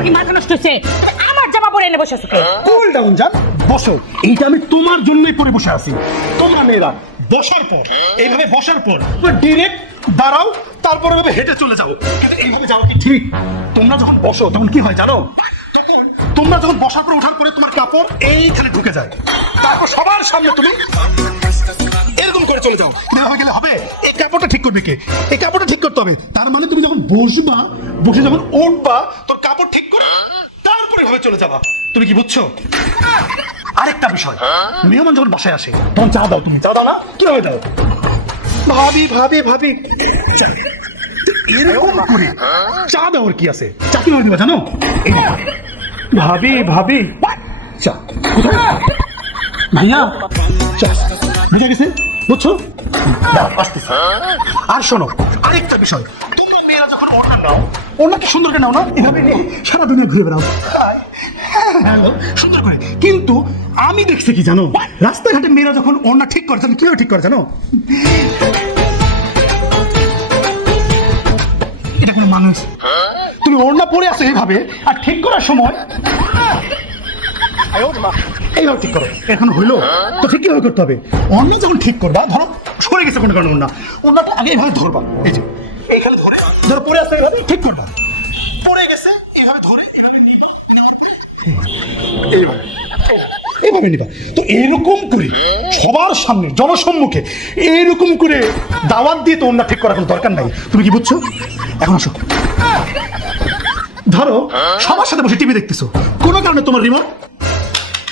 তোমার কি মাথা নষ্ট হয়েছে? আমার জামা পরে এনে বসে আছো কে? কুল ডাউন জান, বসো। এইটা আমি তোমার জন্যই পরে বসে আছি। তোমরা মেয়েরা বসার পর, এইভাবে বসার পর ডিরেক্ট দাঁড়াও, তারপরে এভাবে হেঁটে চলে যাও। এইভাবে যাও কি ঠিক? তোমরা যখন বসো তখন কি হয় জানো? তোমরা যখন বসার পর ওঠার পরে তোমার কাপড় এইখানে ঢুকে যায়, তারপর সবার সামনে তুমি এরকম করে চলে যাও। এভাবে গেলে হবে? এই কাপড়টা ঠিক করবে কে? এই কাপড়টা ঠিক করতে হবে। তার মানে তুমি যখন বসবা, বসে যখন উঠবা, তোর কাপড় ঠিক করে তারপরে এভাবে চলে যাবা। তুমি কি বুঝছো? আরেকটা বিষয়, মেহমান যখন বাসায় আসে তখন চা দাও। তুমি চা দাও না? কিভাবে দাও? ভাবি ভাবি ভাবি এরকম করে চা দেওয়ার কি আছে? চা কিভাবে দিবা জানো? ভাবি ভাবি চা কোথায়? ভাইয়া চা বুঝা গেছে? বুঝছো? দাঁড়াও, আসতেছি। আর শোনো, আরেকটা বিষয়, তোমরা মেয়েরা যখন অর্ডার নাও, ওনাকে সুন্দর করে নাও না, এভাবে নিয়ে সারা দুনিয়া ঘুরে বেড়াও। হ্যালো, সুন্দর করে। কিন্তু আমি দেখছি কি জানো, রাস্তাঘাটে মেয়েরা যখন ওড়না ঠিক করে, তখন কিভাবে ঠিক করে জানো? এটা কোনো মানুষ? তুমি ওড়না পরে আসো এইভাবে, আর ঠিক করার সময় এইভাবে ঠিক করো। এখন হইলো তো ঠিক কিভাবে করতে হবে? অন্য যখন ঠিক করবা, ধরো সরে গেছে কোনো কারণে ওড়নাটা আগে এইভাবে ধরবা। এই যে এইখানে ধরে ধরো পরে আসতে এইভাবে ঠিক করবা। পরে গেছে এইভাবে ধরে এইভাবে নিবা, এইভাবে এইভাবে নিবা। তো এরকম করে সবার সামনে জনসম্মুখে এইরকম করে দাওয়াত দিয়ে তো ওড়না ঠিক করার কোনো দরকার নাই। তুমি কি বুঝছো? এখন আসো, ধরো সবার সাথে বসে টিভি দেখতেছো, কোনো কারণে তোমার রিমোট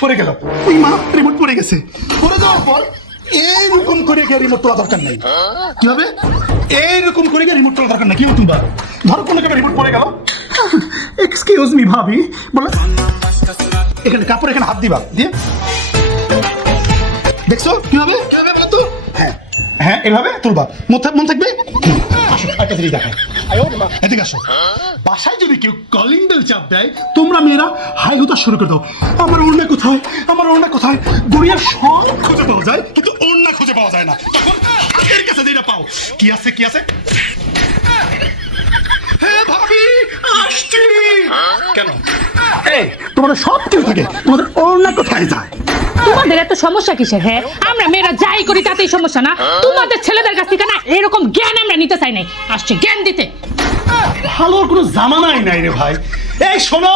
পড়ে গেল। ওই মা, রিমোট পড়ে গেছে। পড়ে যাওয়ার পর এইরকম করে গিয়ে রিমোট তোলা দরকার নাই। কি হবে? এইরকম করে গিয়ে রিমোট তোলা দরকার নাই। কি তুলবা? ধরো কোনো কারণে রিমোট পড়ে গেল, এক্সকিউজ মি ভাবি বলে এখানে কাপড়, এখানে হাত দিবা, দিয়ে দেখছো কিভাবে? কিভাবে বলো তো? হ্যাঁ হ্যাঁ, এভাবে তুলবা। মন থাকবে। আসো, একটা জিনিস দেখায়। এদিকে আসো। বাসায় যদি কেউ কলিং বেল চাপ দেয়, তোমরা মেয়েরা হাই হুতা শুরু করে দাও। আমার ওড়না কোথায়? আমার ওড়না কোথায়? দুনিয়ার সব খুঁজে পাওয়া যায়, কিন্তু ওড়না খুঁজে পাওয়া যায় না। তখন হাতের কাছে যেটা পাও, কি আছে কি আছে? হ্যাঁ ভাবি, আসছি। কেন? এই তোমাদের সব কিছু থাকে, তোমাদের ওড়না কোথায় যায়? তোমাদের এত সমস্যা কিসের? হ্যাঁ, আমরা মেয়েরা যাই করি তাতেই সমস্যা না? তোমাদের ছেলেদের কাছ থেকে না এরকম জ্ঞান আমরা নিতে চাই নাই, আসছে জ্ঞান দিতে। ভালোর কোনো জামানাই নাই রে ভাই। এই শোনো,